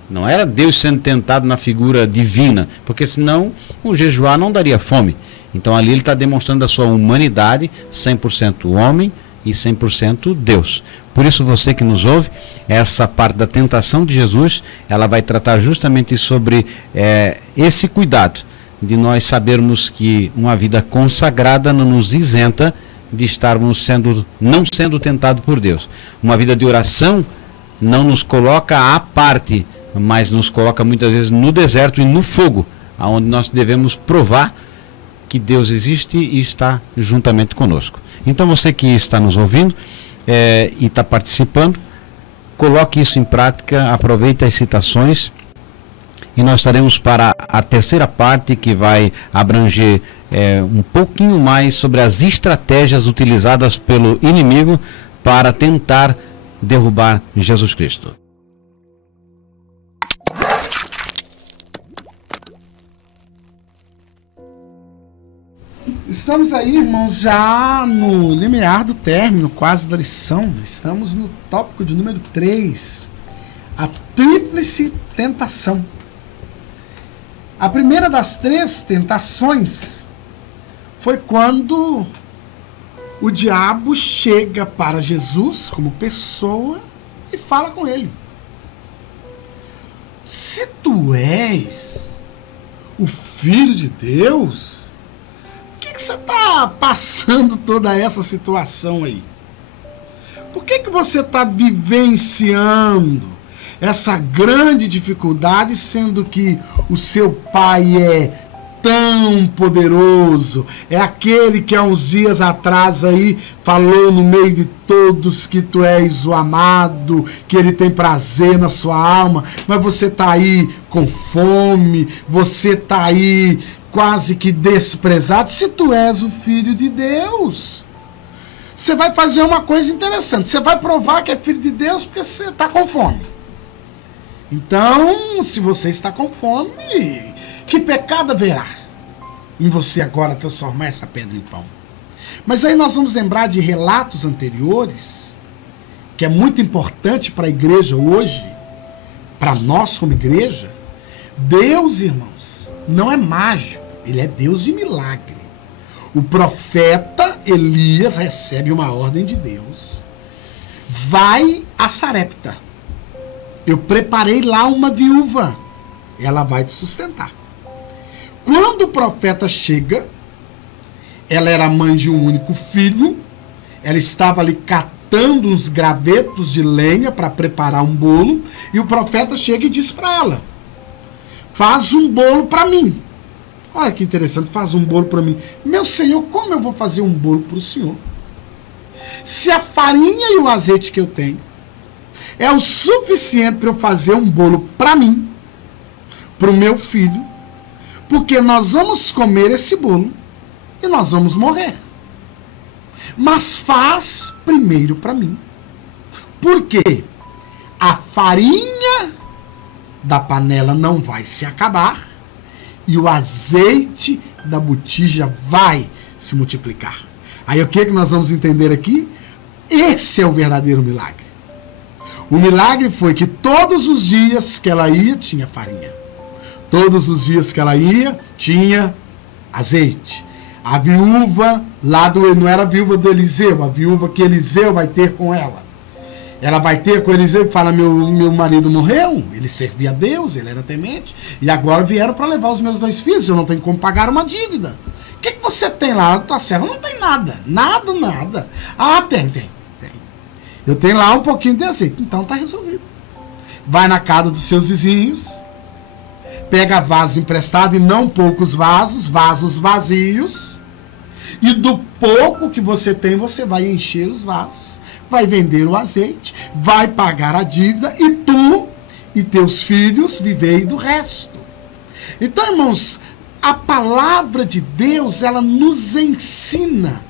Não era Deus sendo tentado na figura divina, porque senão o jejuar não daria fome. Então ali ele está demonstrando a sua humanidade, 100% homem e 100% Deus. Por isso, você que nos ouve, essa parte da tentação de Jesus, ela vai tratar justamente sobre esse cuidado de nós sabermos que uma vida consagrada não nos isenta de estarmos não sendo tentados por Deus. Uma vida de oração não nos coloca à parte, mas nos coloca muitas vezes no deserto e no fogo, onde nós devemos provar que Deus existe e está juntamente conosco. Então, você que está nos ouvindo e está participando, coloque isso em prática, aproveite as citações, e nós estaremos para a terceira parte, que vai abranger um pouquinho mais sobre as estratégias utilizadas pelo inimigo para tentar derrubar Jesus Cristo. Estamos aí, irmãos, já no limiar do término, quase da lição. Estamos no tópico de número 3, a tríplice tentação. A primeira das 3 tentações foi quando o diabo chega para Jesus como pessoa e fala com ele: se tu és o Filho de Deus, por que você está passando toda essa situação aí? Por que você está vivenciando essa grande dificuldade, sendo que o seu pai é tão poderoso. É aquele que há uns dias atrás aí falou no meio de todos que tu és o amado, que ele tem prazer na sua alma, mas você está aí com fome, você está aí quase que desprezado. Se tu és o Filho de Deus, você vai fazer uma coisa interessante, você vai provar que é filho de Deus porque você está com fome. Então, se você está com fome, que pecado haverá em você agora transformar essa pedra em pão? Mas aí nós vamos lembrar de relatos anteriores, que é muito importante para a igreja hoje, para nós como igreja. Deus, irmãos, não é mágico, ele é Deus de milagre. O profeta Elias recebe uma ordem de Deus. Vai a Sarepta. Eu preparei lá uma viúva. Ela vai te sustentar. Quando o profeta chega, ela era mãe de um único filho. Ela estava ali catando uns gravetos de lenha para preparar um bolo. E o profeta chega e diz para ela: faz um bolo para mim. Olha que interessante, faz um bolo para mim. Meu senhor, como eu vou fazer um bolo para o senhor? Se a farinha e o azeite que eu tenho é o suficiente para eu fazer um bolo para mim, para o meu filho, porque nós vamos comer esse bolo e nós vamos morrer. Mas faz primeiro para mim. Porque a farinha da panela não vai se acabar e o azeite da botija vai se multiplicar. Aí o que nós vamos entender aqui? Esse é o verdadeiro milagre. O milagre foi que todos os dias que ela ia, tinha farinha. Todos os dias que ela ia, tinha azeite. A viúva, não era a viúva do Eliseu, a viúva que Eliseu vai ter com ela. Ela vai ter com Eliseu e fala: meu marido morreu, ele servia a Deus, ele era temente, e agora vieram para levar os meus 2 filhos, eu não tenho como pagar uma dívida. O que você tem lá? A tua serva não tem nada. Nada. Ah, tem. Eu tenho lá um pouquinho de azeite. Então tá resolvido. Vai na casa dos seus vizinhos, pega vaso emprestado, e não poucos vasos vazios, e do pouco que você tem, você vai encher os vasos, vai vender o azeite, vai pagar a dívida, e tu e teus filhos vivei do resto. Então, irmãos, a palavra de Deus, ela nos ensina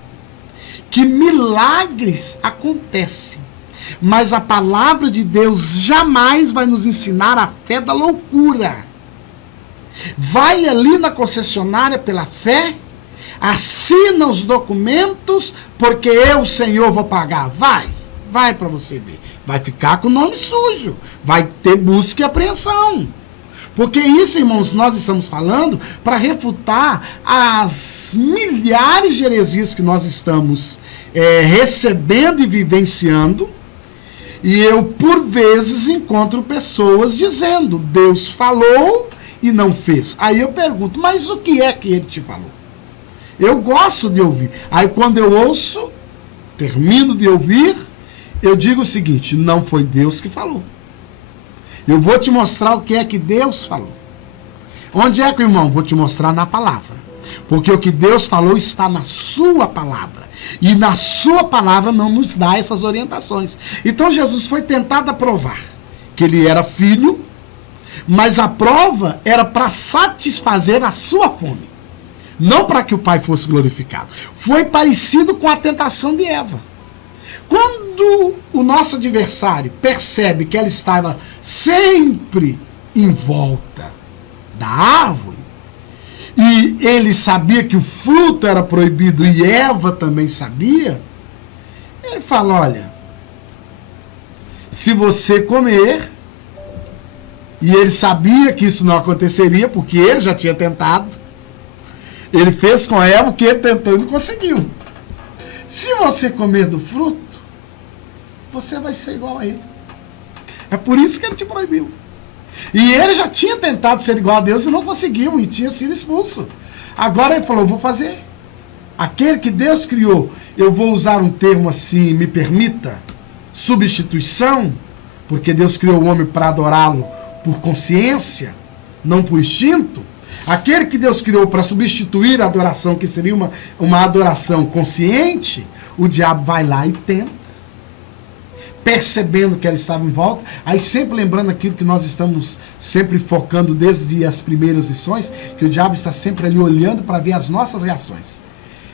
que milagres acontecem, mas a palavra de Deus jamais vai nos ensinar a fé da loucura. Vai ali na concessionária pela fé, assina os documentos, porque eu, Senhor, vou pagar. Vai para você ver. Vai ficar com o nome sujo, vai ter busca e apreensão. Porque isso, irmãos, nós estamos falando para refutar as milhares de heresias que nós estamos recebendo e vivenciando. E eu, por vezes, encontro pessoas dizendo: Deus falou e não fez. Aí eu pergunto: mas o que é que ele te falou? Eu gosto de ouvir. Aí quando eu ouço, termino de ouvir, eu digo o seguinte: não foi Deus que falou. Eu vou te mostrar o que é que Deus falou. Onde é que, irmão? Vou te mostrar na palavra. Porque o que Deus falou está na sua palavra. E na sua palavra não nos dá essas orientações. Então Jesus foi tentado a provar que ele era filho, mas a prova era para satisfazer a sua fome, não para que o Pai fosse glorificado. Foi parecido com a tentação de Eva. Quando o nosso adversário percebe que ela estava sempre em volta da árvore, e ele sabia que o fruto era proibido, e Eva também sabia, ele fala: olha, se você comer, e ele sabia que isso não aconteceria, porque ele já tinha tentado, ele fez com Eva o que ele tentou e não conseguiu. Se você comer do fruto, você vai ser igual a ele. É por isso que ele te proibiu. E ele já tinha tentado ser igual a Deus e não conseguiu, e tinha sido expulso. Agora ele falou: vou fazer. Aquele que Deus criou, eu vou usar um termo assim, me permita, substituição, porque Deus criou o homem para adorá-lo por consciência, não por instinto. Aquele que Deus criou para substituir a adoração, que seria uma adoração consciente, o diabo vai lá e tenta, percebendo que ela estava em volta, aí sempre lembrando aquilo que nós estamos sempre focando desde as primeiras lições, que o diabo está sempre ali olhando para ver as nossas reações.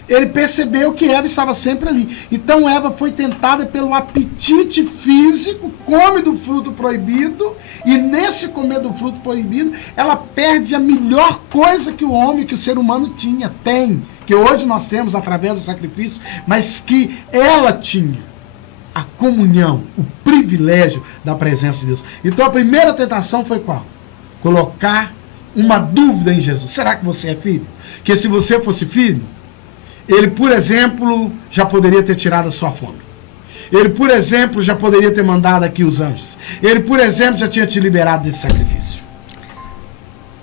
Ele percebeu que Eva estava sempre ali. Então Eva foi tentada pelo apetite físico, come do fruto proibido, e nesse comer do fruto proibido, ela perde a melhor coisa que o homem, que o ser humano tem, que hoje nós temos através do sacrifício, mas que ela tinha, a comunhão, o privilégio da presença de Deus. Então a primeira tentação foi qual? Colocar uma dúvida em Jesus. Será que você é filho? Que se você fosse filho, ele, por exemplo, já poderia ter tirado a sua fome. Ele, por exemplo, já poderia ter mandado aqui os anjos. Ele, por exemplo, já tinha te liberado desse sacrifício.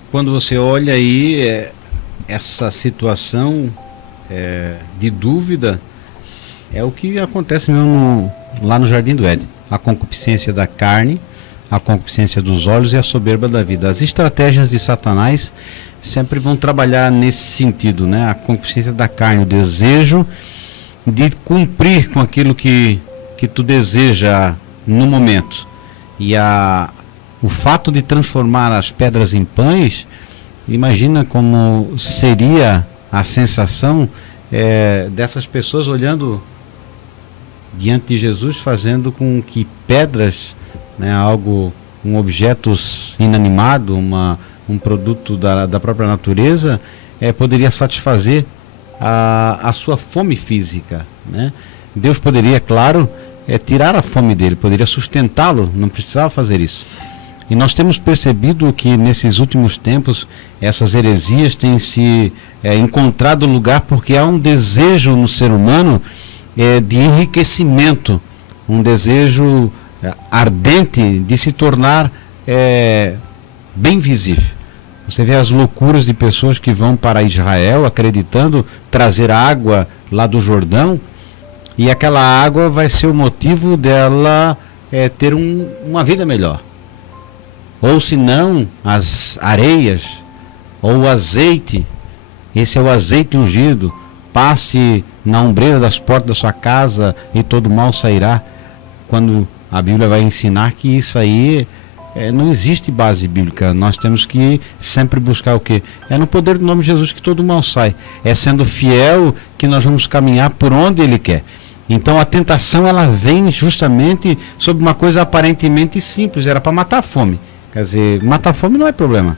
Quando você olha aí essa situação de dúvida, é o que acontece mesmo lá no Jardim do Éden. A concupiscência da carne, a concupiscência dos olhos e a soberba da vida. As estratégias de Satanás sempre vão trabalhar nesse sentido, né? A concupiscência da carne, o desejo de cumprir com aquilo que tu deseja no momento. E o fato de transformar as pedras em pães, imagina como seria a sensação dessas pessoas olhando diante de Jesus, fazendo com que pedras, né, um objeto inanimado, um produto da própria natureza, poderia satisfazer a sua fome física, né? Deus poderia, claro, tirar a fome dele, poderia sustentá-lo, não precisava fazer isso. E nós temos percebido que nesses últimos tempos essas heresias têm se encontrado lugar porque há um desejo no ser humano de enriquecimento, um desejo ardente de se tornar bem visível. Você vê as loucuras de pessoas que vão para Israel acreditando trazer água lá do Jordão, e aquela água vai ser o motivo dela ter uma vida melhor. Ou se não, as areias, ou o azeite, esse é o azeite ungido, passe na ombreira das portas da sua casa e todo mal sairá. Quando a Bíblia vai ensinar que isso aí não existe base bíblica. Nós temos que sempre buscar o quê? É no poder do nome de Jesus que todo mal sai. É sendo fiel que nós vamos caminhar por onde Ele quer. Então a tentação, ela vem justamente sobre uma coisa aparentemente simples. Era para matar a fome. Quer dizer, matar a fome não é problema.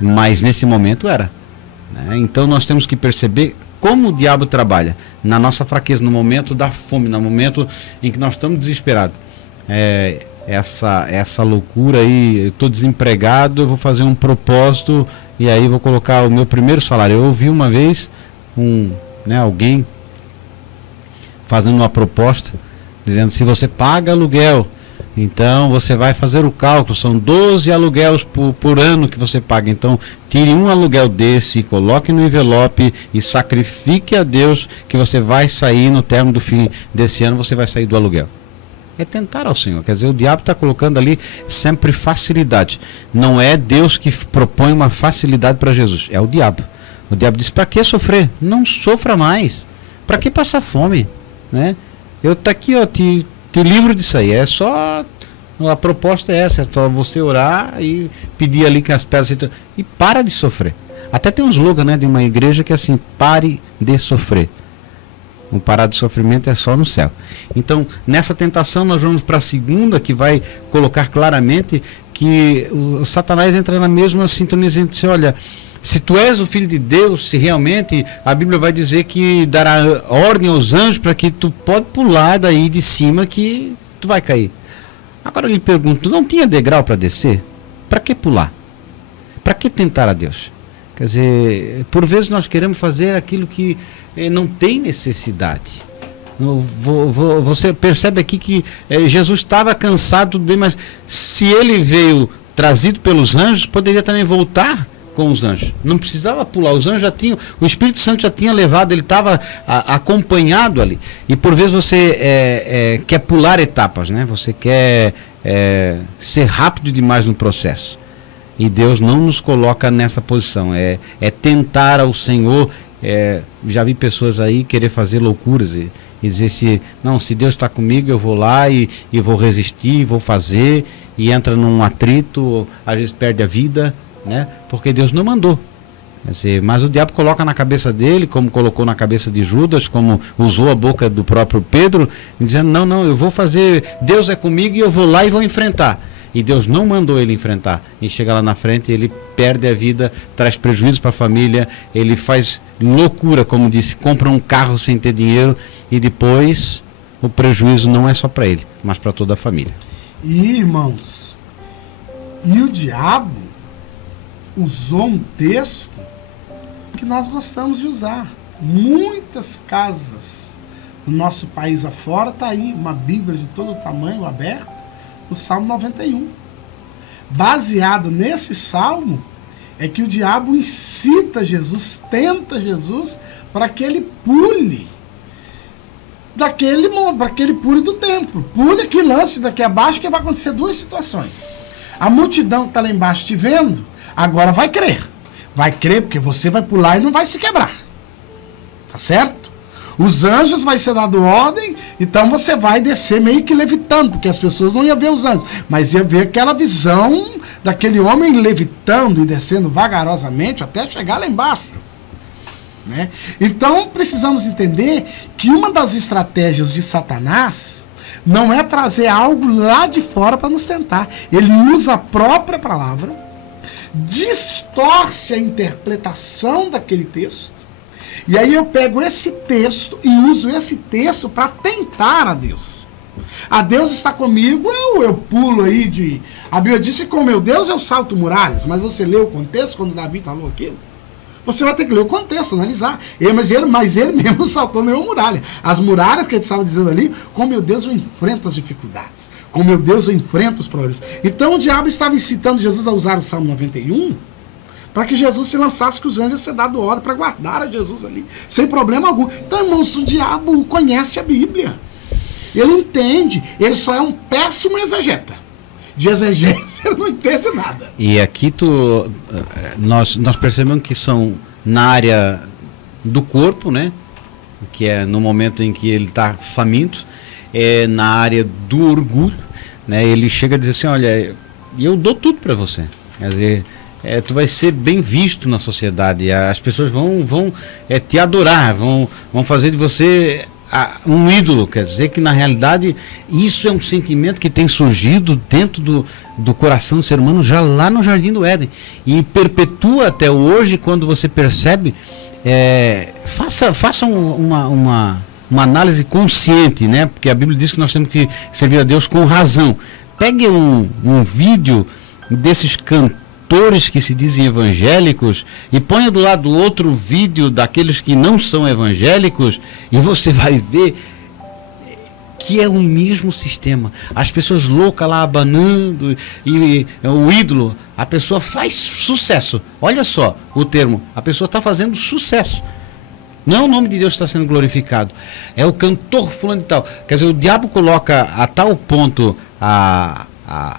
Mas nesse momento era, né? Então nós temos que perceber como o diabo trabalha na nossa fraqueza, no momento da fome, no momento em que nós estamos desesperados. Essa loucura aí, eu estou desempregado, eu vou fazer um propósito e aí vou colocar o meu primeiro salário. Eu ouvi uma vez alguém fazendo uma proposta, dizendo: se você paga aluguel, então você vai fazer o cálculo, são 12 aluguéis por ano que você paga, então tire um aluguel desse, coloque no envelope e sacrifique a Deus que você vai sair no término do fim desse ano, você vai sair do aluguel. É tentar ao Senhor, quer dizer, o diabo está colocando ali sempre facilidade. Não é Deus que propõe uma facilidade para Jesus, é o diabo. O diabo diz: para que sofrer? Não sofra mais. Para que passar fome? Né? Eu estou aqui, te livro disso aí. É só, a proposta é essa, é só você orar e pedir ali que as pedras e para de sofrer. Até tem um slogan, né, de uma igreja que é assim: pare de sofrer. O parar de sofrimento é só no céu. Então, nessa tentação, nós vamos para a segunda, que vai colocar claramente que o Satanás entra na mesma sintonia, dizendo assim: olha, se tu és o Filho de Deus, se realmente a Bíblia vai dizer que dará ordem aos anjos para que tu pode pular daí de cima que tu vai cair. Agora eu lhe pergunto: tu não tinha degrau para descer? Para que pular? Para que tentar a Deus? Quer dizer, por vezes nós queremos fazer aquilo que não tem necessidade. Você percebe aqui que Jesus estava cansado, tudo bem, mas se ele veio trazido pelos anjos, poderia também voltar com os anjos. Não precisava pular, os anjos já tinham, o Espírito Santo já tinha levado, ele estava acompanhado ali. E por vezes você quer pular etapas, né? Você quer ser rápido demais no processo. E Deus não nos coloca nessa posição. É tentar ao Senhor. Já vi pessoas aí querer fazer loucuras e dizer se Deus está comigo, eu vou lá e vou resistir, vou fazer, e entra num atrito, às vezes perde a vida, né? Porque Deus não mandou. Quer dizer, mas o diabo coloca na cabeça dele, como colocou na cabeça de Judas, como usou a boca do próprio Pedro, dizendo, não, eu vou fazer, Deus é comigo e eu vou lá e vou enfrentar. E Deus não mandou ele enfrentar. E chega lá na frente, ele perde a vida, traz prejuízo para a família, ele faz loucura, como disse, compra um carro sem ter dinheiro, e depois o prejuízo não é só para ele, mas para toda a família. E, irmãos, e o diabo usou um texto que nós gostamos de usar. Muitas casas do nosso país afora, está aí uma Bíblia de todo tamanho aberta, o Salmo 91. Baseado nesse salmo, é que o diabo incita Jesus, tenta Jesus, para que ele pule daquele pule do templo. Pule aqui, lance daqui abaixo, que vai acontecer duas situações. A multidão que está lá embaixo te vendo, agora vai crer. Vai crer porque você vai pular e não vai se quebrar. Tá certo? Os anjos vai ser dado ordem, então você vai descer meio que levitando, porque as pessoas não iam ver os anjos, mas ia ver aquela visão daquele homem levitando e descendo vagarosamente até chegar lá embaixo. Né? Então precisamos entender que uma das estratégias de Satanás não é trazer algo lá de fora para nos tentar. Ele usa a própria palavra, distorce a interpretação daquele texto, e aí eu pego esse texto e uso esse texto para tentar a Deus. A Deus está comigo, eu pulo aí de... A Bíblia disse que com meu Deus eu salto muralhas, mas você leu o contexto quando Davi falou aquilo? Você vai ter que ler o contexto, analisar. Mas ele mesmo saltou nenhuma muralha. As muralhas que ele estava dizendo ali, com meu Deus eu enfrento as dificuldades. Com meu Deus eu enfrento os problemas. Então o diabo estava incitando Jesus a usar o Salmo 91, para que Jesus se lançasse, que os anjos iam ser dado ordem para guardar a Jesus ali, sem problema algum. Então, irmãos, o diabo conhece a Bíblia. Ele entende, ele só é um péssimo exegeta. De exegese ele não entende nada. E aqui nós percebemos que são na área do corpo, né? Que é no momento em que ele está faminto, na área do orgulho, né? Ele chega a dizer assim, olha, eu dou tudo para você. Quer dizer, tu vai ser bem visto na sociedade, as pessoas vão te adorar, vão fazer de você um ídolo. Quer dizer que na realidade isso é um sentimento que tem surgido dentro do coração do ser humano já lá no Jardim do Éden, e perpetua até hoje. Quando você percebe, faça uma análise consciente, né? Porque a Bíblia diz que nós temos que servir a Deus com razão. Pegue um vídeo desses cantores que se dizem evangélicos e ponha do lado outro vídeo daqueles que não são evangélicos, e você vai ver que é o mesmo sistema. As pessoas loucas lá abanando, e o ídolo, a pessoa faz sucesso. Olha só o termo, a pessoa está fazendo sucesso. Não é o nome de Deus que está sendo glorificado, é o cantor fulano e tal. Quer dizer, o diabo coloca a tal ponto a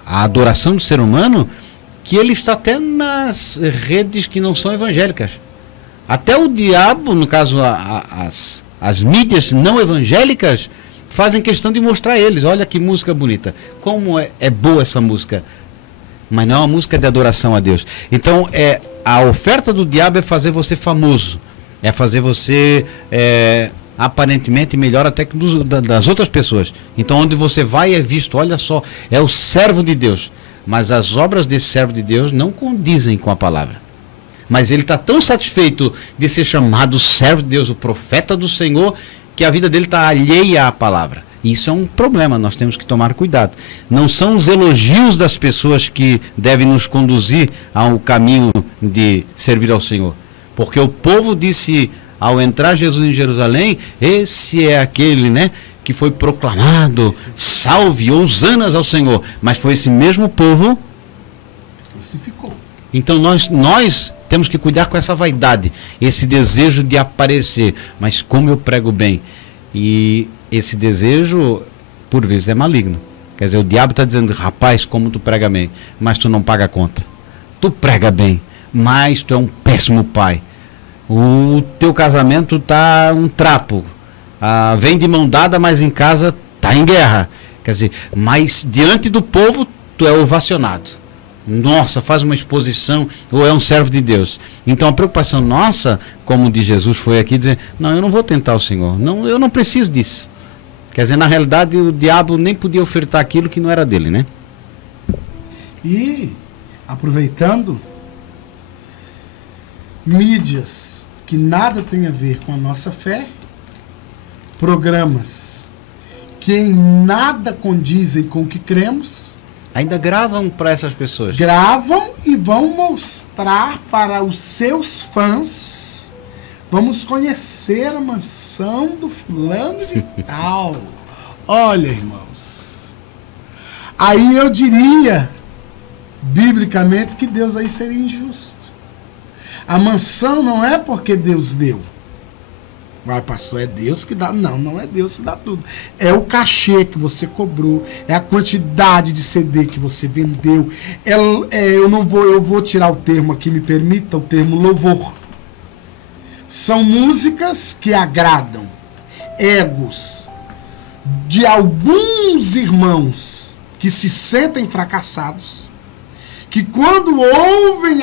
adoração do ser humano, que ele está até nas redes que não são evangélicas. Até o diabo, no caso as mídias não evangélicas, fazem questão de mostrar a eles, olha que música bonita, como é boa essa música, mas não é uma música de adoração a Deus. Então a oferta do diabo é fazer você famoso, é fazer você aparentemente melhor até que das outras pessoas. Então onde você vai é visto, olha só, é o servo de Deus. Mas as obras desse servo de Deus não condizem com a palavra. Mas ele está tão satisfeito de ser chamado servo de Deus, o profeta do Senhor, que a vida dele está alheia à palavra. E isso é um problema, nós temos que tomar cuidado. Não são os elogios das pessoas que devem nos conduzir ao caminho de servir ao Senhor. Porque o povo disse, ao entrar Jesus em Jerusalém, esse é aquele, né, que foi proclamado, salve, housanas ao Senhor. Mas foi esse mesmo povo que crucificou. Então nós temos que cuidar com essa vaidade, esse desejo de aparecer. Mas como eu prego bem? E esse desejo, por vezes, é maligno. Quer dizer, o diabo está dizendo, rapaz, como tu prega bem, mas tu não paga a conta. tu prega bem, mas tu é um péssimo pai. O teu casamento tá um trapo. Vem de mão dada, mas em casa tá em guerra. Quer dizer, mas diante do povo tu é ovacionado. Nossa, faz uma exposição, ou é um servo de Deus. Então a preocupação nossa, como de Jesus, foi aqui dizer, não, eu não vou tentar o Senhor, não, eu não preciso disso. Quer dizer, na realidade o diabo nem podia ofertar aquilo que não era dele, né? E, aproveitando, mídias que nada tem a ver com a nossa fé, programas que em nada condizem com o que cremos, ainda gravam para essas pessoas. Gravam e vão mostrar para os seus fãs. Vamos conhecer a mansão do fulano de tal. Olha, irmãos. Aí eu diria, biblicamente, que Deus aí seria injusto. A mansão não é porque Deus deu. Vai, pastor, é Deus que dá? Não, não é Deus que dá tudo. É o cachê que você cobrou, é a quantidade de CD que você vendeu. Eu vou tirar o termo aqui, me permita, o termo louvor. São músicas que agradam egos de alguns irmãos que se sentem fracassados, que quando ouvem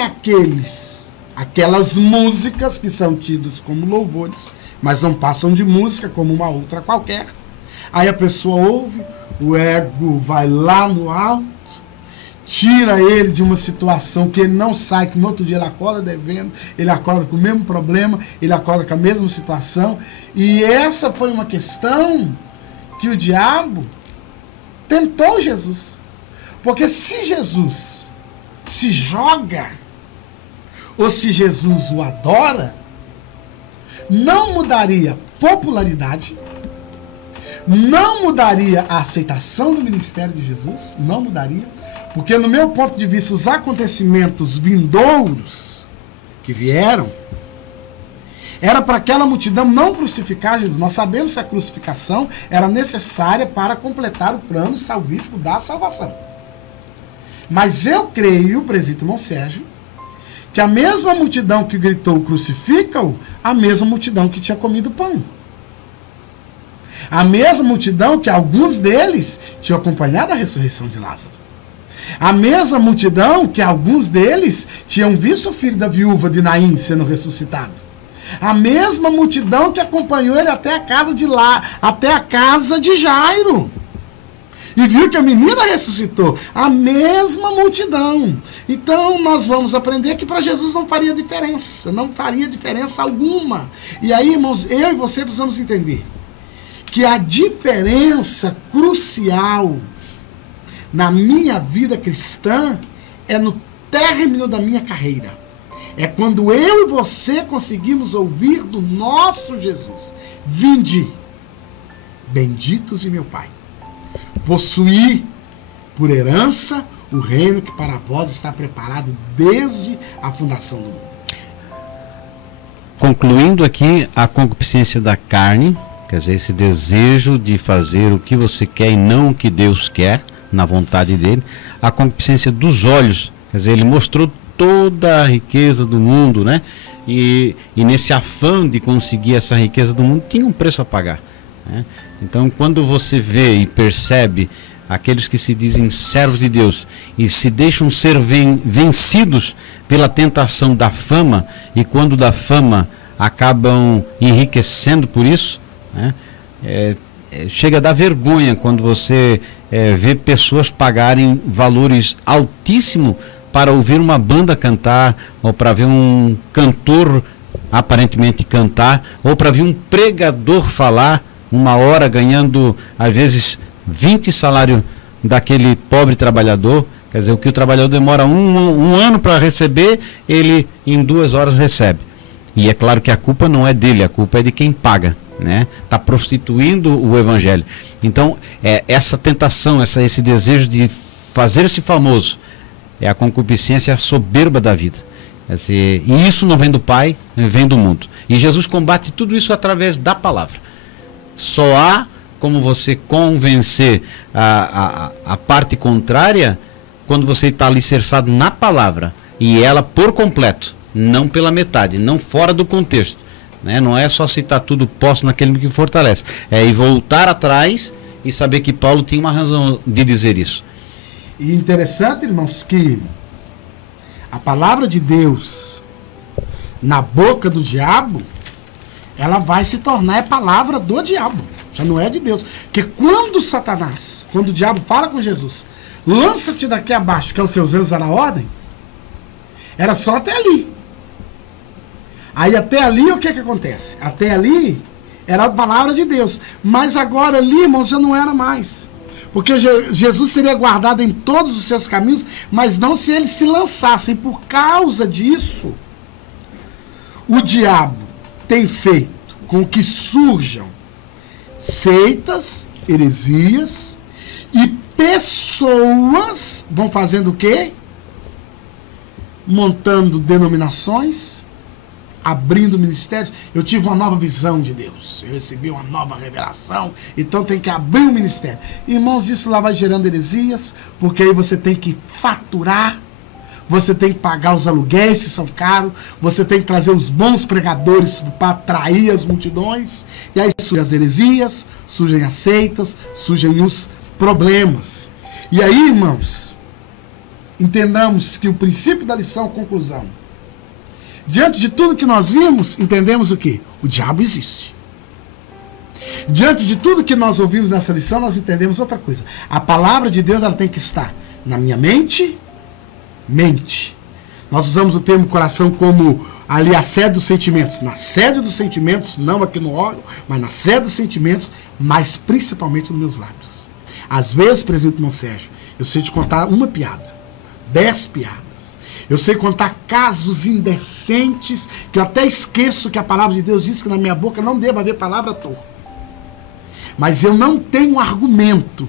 aquelas músicas que são tidas como louvores, mas não passam de música como uma outra qualquer. Aí a pessoa ouve, o ego vai lá no alto, tira ele de uma situação que ele não sai, que no outro dia ele acorda devendo, ele acorda com o mesmo problema, ele acorda com a mesma situação. E essa foi uma questão que o diabo tentou Jesus. Porque se Jesus se joga, ou se Jesus o adora, não mudaria popularidade, não mudaria a aceitação do ministério de Jesus, não mudaria, porque no meu ponto de vista, os acontecimentos vindouros que vieram, era para aquela multidão não crucificar Jesus. Nós sabemos que a crucificação era necessária para completar o plano salvífico da salvação. Mas eu creio, presbítero irmão Sérgio, que a mesma multidão que gritou crucifica-o, a mesma multidão que tinha comido pão. A mesma multidão que alguns deles tinham acompanhado a ressurreição de Lázaro. A mesma multidão que alguns deles tinham visto o filho da viúva de Naim sendo ressuscitado. A mesma multidão que acompanhou ele até a casa de Jairo. E viu que a menina ressuscitou. A mesma multidão. Então nós vamos aprender que para Jesus não faria diferença. Não faria diferença alguma. E aí, irmãos, eu e você precisamos entender que a diferença crucial na minha vida cristã é no término da minha carreira. É quando eu e você conseguimos ouvir do nosso Jesus: vinde, benditos de meu Pai, possuí por herança o reino que para vós está preparado desde a fundação do mundo. Concluindo aqui, a concupiscência da carne, quer dizer, esse desejo de fazer o que você quer e não o que Deus quer, na vontade dele. A concupiscência dos olhos, quer dizer, ele mostrou toda a riqueza do mundo, né? E nesse afã de conseguir essa riqueza do mundo, tinha um preço a pagar, né? Então, quando você vê e percebe aqueles que se dizem servos de Deus e se deixam ser vencidos pela tentação da fama, e quando da fama acabam enriquecendo por isso, né? Chega a dar vergonha quando você vê pessoas pagarem valores altíssimos para ouvir uma banda cantar, ou para ver um cantor aparentemente cantar, ou para ver um pregador falar uma hora ganhando às vezes 20 salários daquele pobre trabalhador. Quer dizer, o que o trabalhador demora um ano para receber, ele em 2 horas recebe. E é claro que a culpa não é dele, a culpa é de quem paga, né? Está prostituindo o evangelho. Então, essa tentação, esse desejo de fazer-se famoso, é a concupiscência, a soberba da vida. E isso não vem do Pai, vem do mundo. E Jesus combate tudo isso através da palavra. Só há como você convencer a parte contrária quando você está alicerçado na palavra. e ela por completo, não pela metade, não fora do contexto, né? Não é só citar tudo posso naquele que fortalece, é ir voltar atrás e saber que Paulo tinha uma razão de dizer isso. E interessante, irmãos, que a palavra de Deus na boca do diabo, ela vai se tornar a palavra do diabo, já não é de Deus. Porque quando Satanás, quando o diabo fala com Jesus, lança-te daqui abaixo, que aos seus anjos dará ordem, era só até ali. Aí até ali o que acontece? Até ali era a palavra de Deus. Mas agora ali, irmãos, já não era mais. Porque Jesus seria guardado em todos os seus caminhos, mas não se eles se lançassem. Por causa disso, o diabo tem feito com que surjam seitas, heresias, e pessoas vão fazendo o quê? Montando denominações, abrindo ministérios. Eu tive uma nova visão de Deus, eu recebi uma nova revelação, então tem que abrir um ministério. Irmãos, isso lá vai gerando heresias, porque aí você tem que faturar, você tem que pagar os aluguéis que são caros, você tem que trazer os bons pregadores para atrair as multidões, e aí surgem as heresias, surgem as seitas, surgem os problemas. E aí, irmãos, entendamos que o princípio da lição, conclusão, diante de tudo que nós vimos, entendemos o quê? O diabo existe. Diante de tudo que nós ouvimos nessa lição, nós entendemos outra coisa. A palavra de Deus, ela tem que estar na minha mente. Nós usamos o termo coração como ali a sede dos sentimentos. Na sede dos sentimentos, não aqui no órgão, mas na sede dos sentimentos, mas principalmente nos meus lábios. Às vezes, presbítero irmão Sérgio, eu sei te contar uma piada, 10 piadas. Eu sei contar casos indecentes, que eu até esqueço que a palavra de Deus diz que na minha boca não deva haver palavra torpe. Mas eu não tenho argumento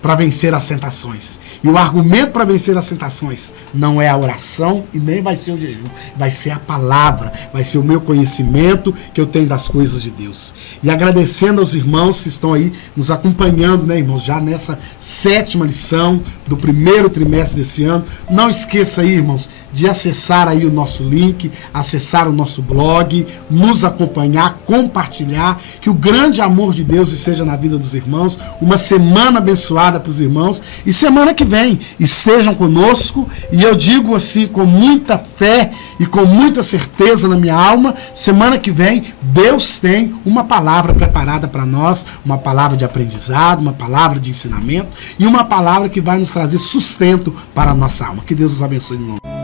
para vencer as tentações. E o argumento para vencer as tentações não é a oração e nem vai ser o jejum. Vai ser a palavra, vai ser o meu conhecimento que eu tenho das coisas de Deus. E agradecendo aos irmãos que estão aí nos acompanhando, né, irmãos, já nessa 7ª lição do primeiro trimestre desse ano. Não esqueça aí, irmãos, de acessar aí o nosso link, acessar o nosso blog, nos acompanhar, compartilhar, que o grande amor de Deus esteja na vida dos irmãos. Uma semana abençoada para os irmãos, e semana que vem estejam conosco, e eu digo assim com muita fé e com muita certeza na minha alma, semana que vem Deus tem uma palavra preparada para nós, uma palavra de aprendizado, uma palavra de ensinamento e uma palavra que vai nos trazer sustento para a nossa alma. Que Deus os abençoe em nome.